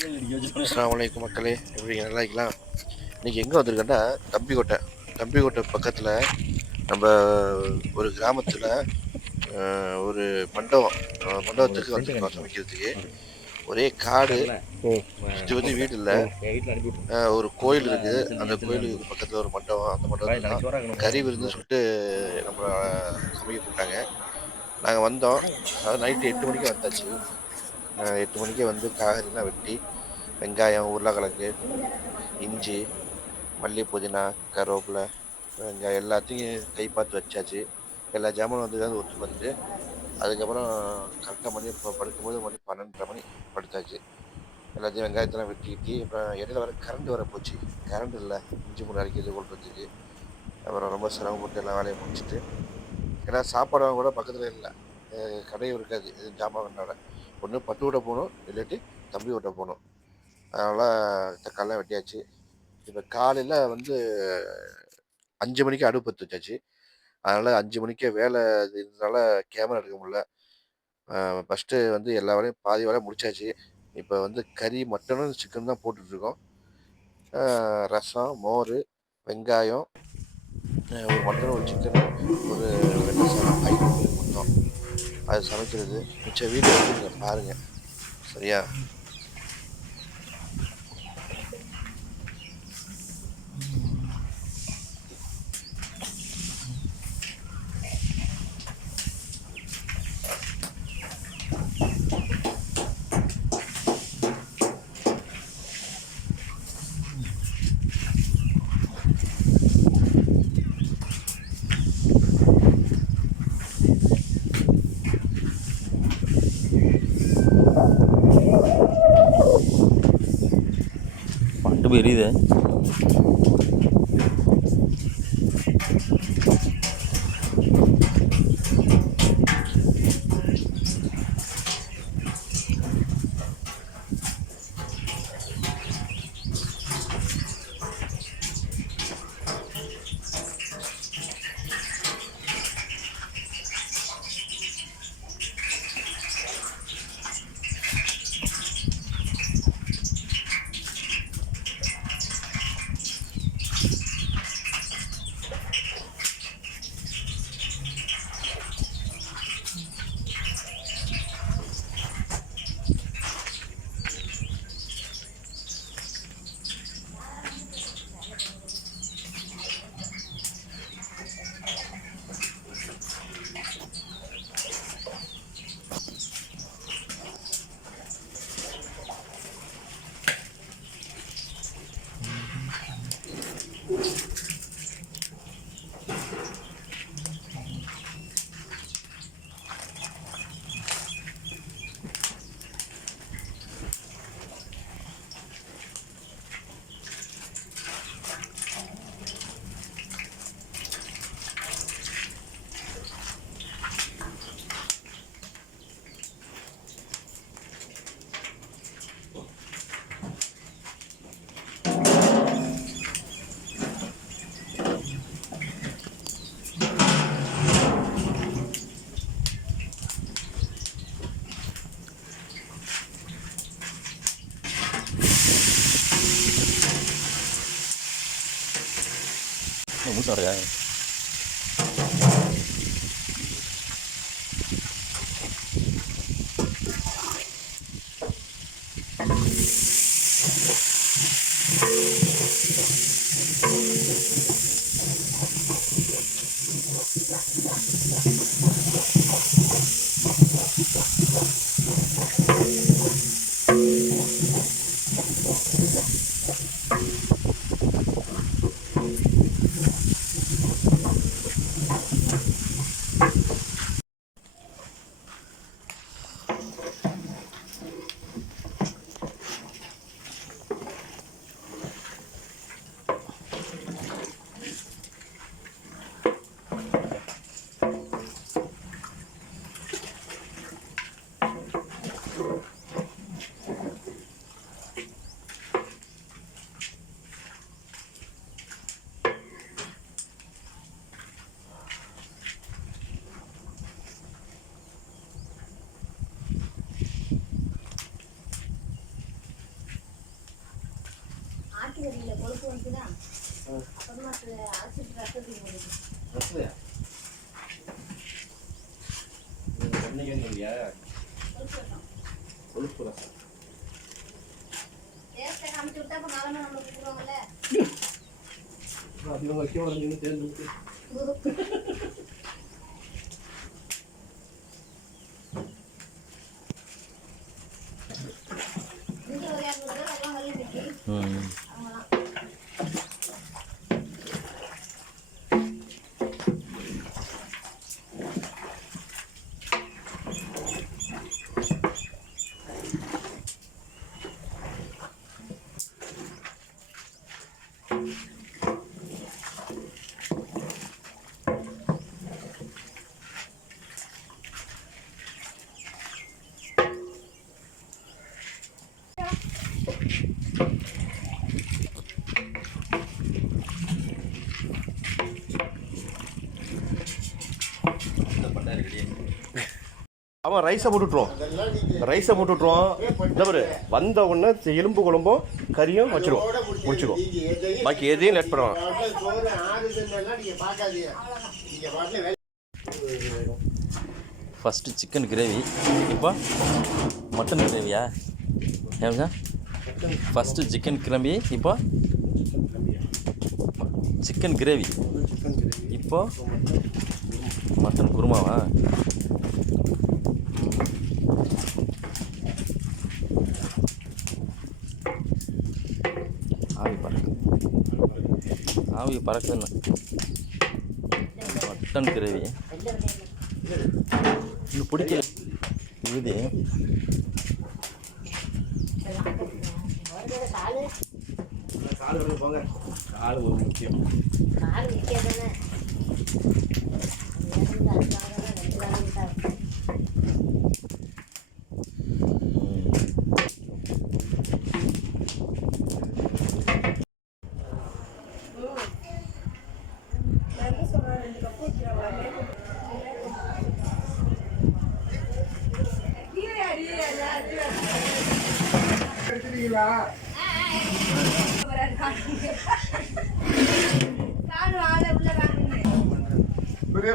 அஸ்ஸலாமு அலைக்கும் மக்களே, எப்படிங்க நல்லா இருக்கீங்களா? இன்னைக்கு எங்கே வந்திருக்கேன்னா தம்பிக்கோட்டை. தம்பிக்கோட்டை பக்கத்தில் நம்ம ஒரு கிராமத்தில் ஒரு மண்டபம், மண்டபத்துக்கு வந்திருக்கோம் சமைக்கிறதுக்கு. ஒரே காடு, சுற்றி பற்றி வீடு இல்லை. ஒரு கோயில் இருக்குது, அந்த கோயிலுக்கு பக்கத்தில் ஒரு மண்டபம். அந்த மண்டபத்தில் தான் கறி விருந்துன்னு சொல்லிட்டு நம்மளை சமைக்க கூப்பிட்டாங்க. நாங்கள் வந்தோம். அதாவது நைட்டு 8 மணிக்கு வந்தாச்சு. 8 மணிக்கு வந்து காய்கறிலாம் வெட்டி, வெங்காயம், உருளைக்கிழங்கு, இஞ்சி, மல்லி, புதினா, கருவேப்பிலை, வெங்காயம் எல்லாத்தையும் கை பார்த்து வச்சாச்சு. எல்லா ஜாமானும் வந்து ஒத்து வந்துட்டு, அதுக்கப்புறம் கரெக்டாக மணி இப்போ படுக்கும்போது மணி 12:30 மணி படுத்தாச்சு. எல்லாத்தையும் வெங்காயத்தெல்லாம் வெட்டிக்கிட்டு, அப்புறம் இடையில வர கரண்ட் வர போச்சு. கரண்ட் இல்லை, இஞ்சி பூண்டு அரைக்கிறது கொள்றதுக்கு. அப்புறம் ரொம்ப சிரமப்பட்டு எல்லா வேலையை முடிச்சுட்டு, ஏன்னா சாப்பாடு வாங்க கூட பக்கத்தில் இல்லை, கடையும் இருக்காது. இது ஜாமான் வேண்டாட ஒன்று பட்டு விட போகணும், இல்லாட்டி தம்பி விட்ட போகணும். அதனால் தக்காளிலாம் வெட்டியாச்சு. இப்போ காலையில் வந்து 5 மணிக்கு அடுப்பு பற்ற வச்சாச்சு. அதனால் 5 மணிக்கே வேலை இருந்ததுனால கேமரா எடுக்க முடியல. ஃபஸ்ட்டு வந்து எல்லா வேலையும் பாதி வேலை முடிச்சாச்சு. இப்போ வந்து கறி, மட்டனும் சிக்கன் தான் போட்டுட்ருக்கோம். ரசம், மோர், வெங்காயம், ஒரு மட்டன், ஒரு சிக்கனு, ஒரு வெள்ளை சாதம், 5 பேர் மொத்தம். அது சமைக்கிறது. மிச்ச வீடியோ வந்து நீங்கள் பாருங்கள், சரியா? பாட்டு பெரியுது. மூட்டை இருக்கா? அவன் ரைஸை போட்டுட்ருவோம் இந்த ஒரு வந்த உடனே எலும்பு குழம்பும் கறியும் வச்சிருவோம் முடிச்சிடுவோம். பாக்கி எதையும் லேட் பண்ணுவான். ஃபஸ்ட்டு சிக்கன் கிரேவி, இப்போ மட்டன் கிரேவியா? ஏன் சார்? ஃபஸ்ட்டு சிக்கன் கிரேவி, இப்போ சிக்கன் கிரேவி, இப்போ மட்டன் குருமாவா? ஆவி பறக்குன்னு மட்டன் கிரேவி இன்னும் பிடிக்கல. இது கால் ஒரு முக்கியம். பெரிய